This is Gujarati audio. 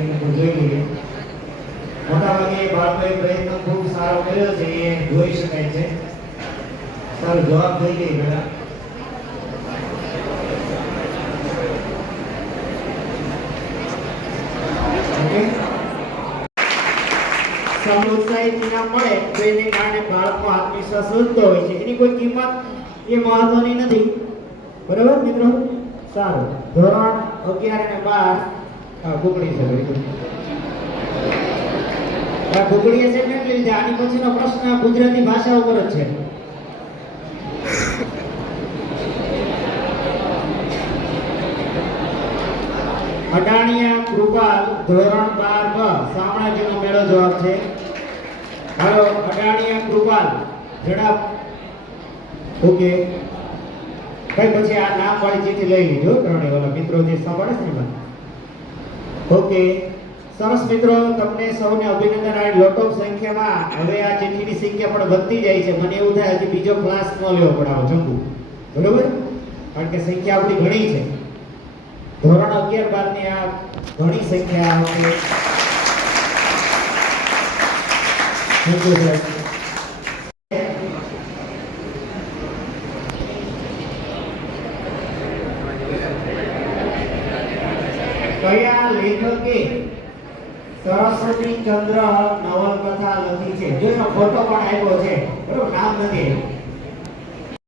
એને તો જોઈ લઈએ. મોટાભાગે બાળકોએ પ્રયત્ન ખૂબ સારો કર્યો છે, એ જોઈ શકાય છે. સારો જવાબ થઈ ગઈ પેલા. સમુત્સાહિત ઇનામ મળે તો એને કારણે બાળકનો આત્મવિશ્વાસ વધતો હોય છે. એની કોઈ કિંમત એ મહત્વની નથી. બરાબર મિત્રો? સારું. ધોરણ 11 અને 12 ગુગળી છે. ગુગળીએ છે ને એટલે આની પછીનો પ્રશ્ન ગુજરાતી ભાષા ઉપર જ છે. અડાણિયા કૃપાલ ધોરણ 12 શામળાજીનો મેળો જવાબ છે. હાલો અડાણિયા કૃપાલ જણાવ. ઓકે ભાઈ પછી આ નામ વાળી ચીઠી લઈ લીધો ત્રણે વાળા મિત્રો જે સાંભળે છે ને. ઓકે સરસ મિત્રો, તમને સૌને અભિનંદન. આ લોટ ઓફ સંખ્યામાં હવે આ ચીઠીની સંખ્યા પણ વધતી જાય છે. મને એવું થાય હજી બીજો ક્લાસ ન લેવો પડાવો જંબુ. બરોબર? કારણ કે સંખ્યા આપણી ઘણી છે. ધોરણ 11 12 ની આ ઘણી સંખ્યા આવશે. કયા લેખકે સરસ્વતી ચંદ્ર નવલકથા લખી છે? જો એનો ફોટો પણ આવ્યો છે, બરોબર? નામ નથી.